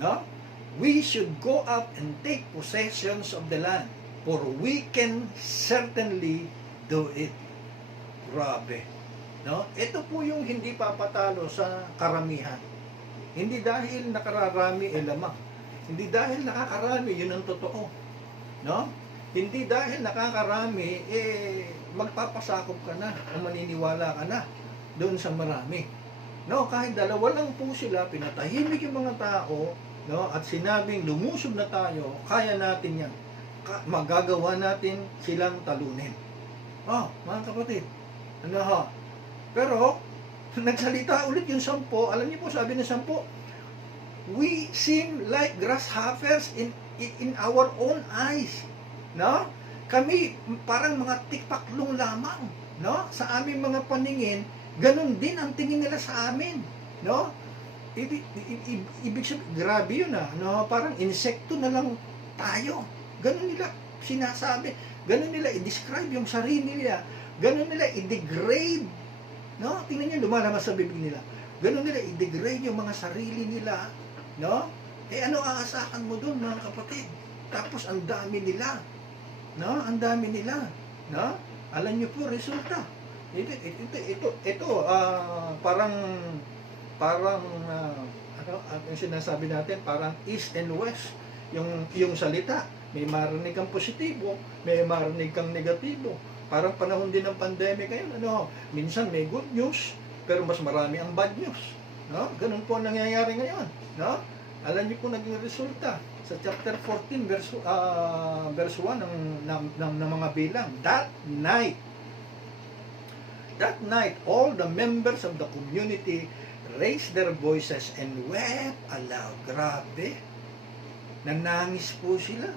No? We should go up and take possessions of the land, for we can certainly do it. Grabe. No? Ito po yung hindi papatalo sa karamihan. Hindi dahil nakararami lamang. Hindi dahil nakakarami, yun ang totoo. No? Hindi dahil nakakarami, magpapasakop ka na o maniniwala ka na doon sa marami. No? Kahit dalawa lang po sila, pinatahimik yung mga tao, no? At sinabing lumusob na tayo, kaya natin yan. Magagawa natin silang talunin. Mga kapatid, pero nagsalita ulit yung 10. Alam niyo po, sabi ng 10, we seem like grasshoppers in our own eyes. No? Kami parang mga tikpaklong lamang, no? Sa aming mga paningin, ganun din ang tingin nila sa amin, no? Ibig sabihin, grabe yun no? Parang insekto na lang tayo. Ganun nila sinasabi. Ganun nila i-describe yung sarili nila. Ganun nila i-degrade. No? Tingnan nyo, lumalabas sa bibig nila. Ganun nila i-degrade yung mga sarili nila. No? Ano aasahan mo dun, mga kapatid? Tapos ang dami nila. No? Ang dami nila. No? Alam nyo po, resulta. Ito, parang yung sinasabi natin, parang east and west yung salita. May marinig kang positibo, may marinig kang negatibo. Parang panahon din ng pandemic ngayon, minsan may good news, pero mas marami ang bad news, no? Ganun po ang nangyayari ngayon, no? Alam niyo po naging resulta sa chapter 14 verse 1 ng mga bilang. That night all the members of the community raised their voices and wept aloud. Grabe. Nanangis po sila.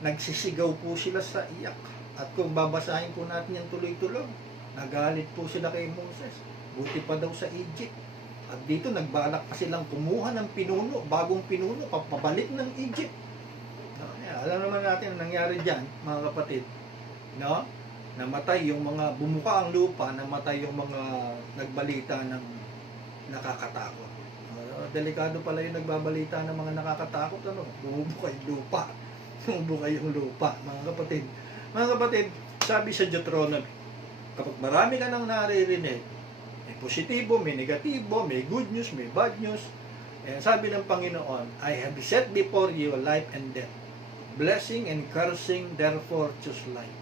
Nagsisigaw po sila sa iyak. At kung babasahin po natin yung tuloy-tuloy, nagalit po sila kay Moses. Buti pa daw sa Egypt. At dito nagbalak pa silang kumuha ng pinuno, bagong pinuno, papabalik ng Egypt. No? Alam naman natin ang nangyari dyan, mga kapatid. No? Namatay yung mga, bumuka ang lupa, namatay yung mga nagbalita ng nakakatakot. Delikado pala yung nagbabalita ng mga nakakatakot, bumubuka yung lupa. Bumubuka yung lupa, mga kapatid. Mga kapatid, sabi sa Deuteronomy, kapag marami ka nang naririnig, may positibo, may negatibo, may good news, may bad news, sabi ng Panginoon, I have set before you life and death, blessing and cursing, therefore choose life.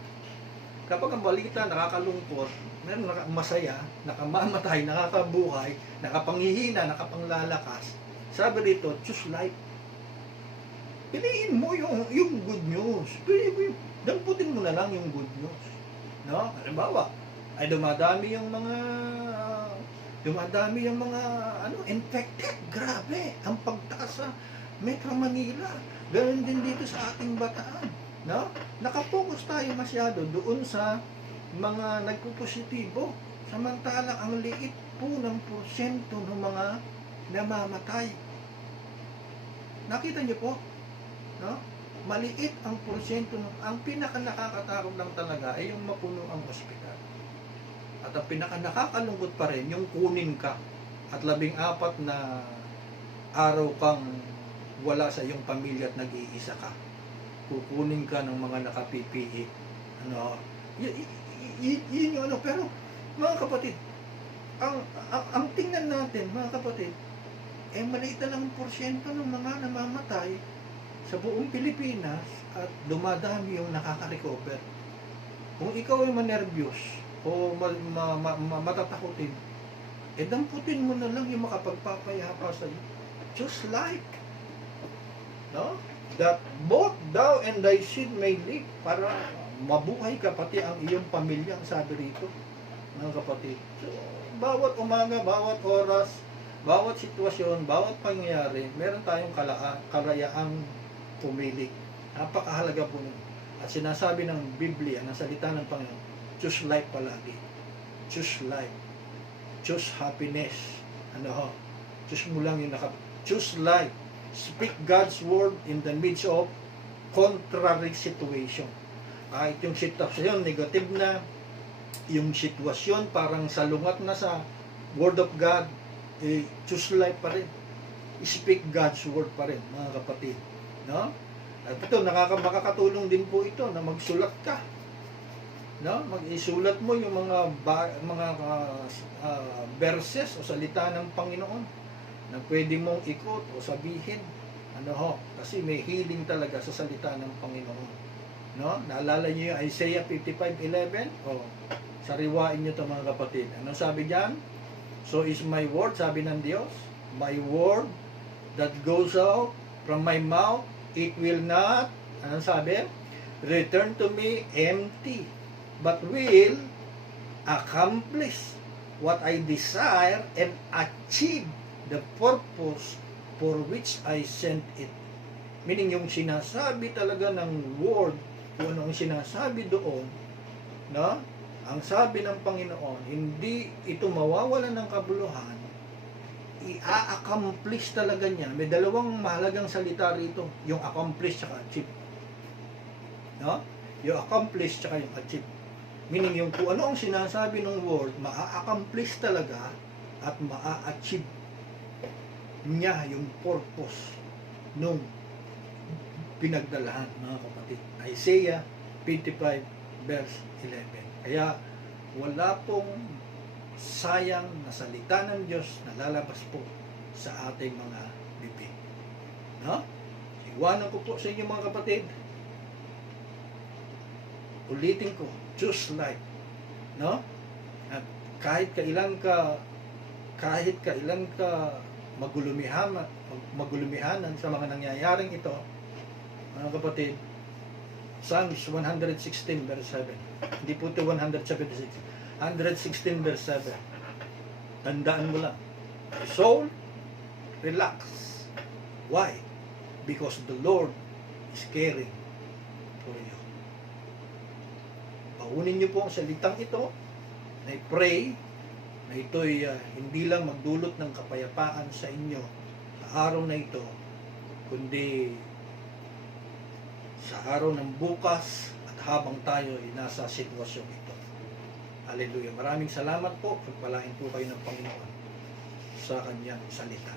Kapag ang balita nakakalungkot, meron masaya, nakamamatay, nakakabuhay, nakapanghihina, nakapanglalakas, sabi dito, choose life. Piliin mo yung good news. Piliin mo damputin mo na lang yung good news. No? Halimbawa, ay dumadami yung mga infected. Grabe, ang pagtaas sa Metro Manila. Ganun din dito sa ating Bataan. No? Nakapokus tayo masyado doon sa mga nagpupositibo. Samantalang ang liit po ng porsyento ng mga namamatay. Nakita niyo po? No? Maliit ang porsyento. Ang pinaka nakakatakot lang talaga ay yung mapuno ang ospital. At ang pinaka nakakalungkot pa rin yung kunin ka at 14 na araw kang wala sa iyong pamilya at nag-iisa ka. Kukunin ka ng mga naka-PPE. Yun yung pero mga kapatid, ang tingnan natin, mga kapatid, maliit na lang ang porsyento ng mga namamatay sa buong Pilipinas at dumadami yung nakaka-recover. Kung ikaw ay manervyos o matatakutin, damputin mo na lang yung makapagpapayapa sa iyo. Just like, no? That both thou and thy seed may live, para mabuhay ka pati ang iyong pamilya, ang sabi rito, mga kapatid. So, bawat umaga, bawat oras, bawat sitwasyon, bawat pangyayari, meron tayong karayaang pumili. Napakahalaga po nun. At sinasabi ng Biblia, ng salita ng Panginoon, choose life palagi. Choose life. Choose happiness. Choose mo lang yung choose life. Speak God's word in the midst of contrary situation. Kahit yung sitwasyon negative na, yung sitwasyon parang salungat na sa word of God, choose life pa rin. Speak God's word pa rin, mga kapatid. No? At ito, makakatulong din po ito na magsulat ka. No? Mag-isulat mo yung mga verses o salita ng Panginoon na pwede mong ikot o sabihin. Kasi may healing talaga sa salita ng Panginoon. No? Naalala niyo yung Isaiah 55:11? Sariwain niyo ito, mga kapatid. Ano sabi diyan? So is my word, sabi ng Diyos, my word that goes out from my mouth, it will not, anong sabi? Return to me empty, but will accomplish what I desire and achieve the purpose for which I sent it. Meaning yung sinasabi talaga ng word, kung anong sinasabi doon, no? Ang sabi ng Panginoon, hindi ito mawawalan ng kabuluhan, i-accomplish talaga niya. May dalawang mahalagang salita rito, yung accomplish at achieve. No? Yung accomplish at yung achieve. Meaning yung kung ano ang sinasabi ng word, ma-accomplish talaga at ma-achieve niya yung purpose nung pinagdalahan, mga kapatid. Isaiah 55 verse 11. Kaya wala pong sayang na salita ng Diyos na lalabas po sa ating mga bibig. No? Iwanan ko po sa inyo, mga kapatid. Ulitin ko, choose life. No? At kahit kailan ka magulumihanan sa mga nangyayaring ito, mga kapatid, Psalms 116 verse 7. Hindi po ito 176. 116 verse 7. Tandaan mo lang. Soul, relax. Why? Because the Lord is caring for you. Paunin niyo po ang salitang ito. I pray na ito'y hindi lang magdulot ng kapayapaan sa inyo sa araw na ito, kundi sa araw ng bukas at habang tayo ay nasa sitwasyon ito. Hallelujah. Maraming salamat po. Pagpalain po kayo ng Panginoon sa kanyang salita.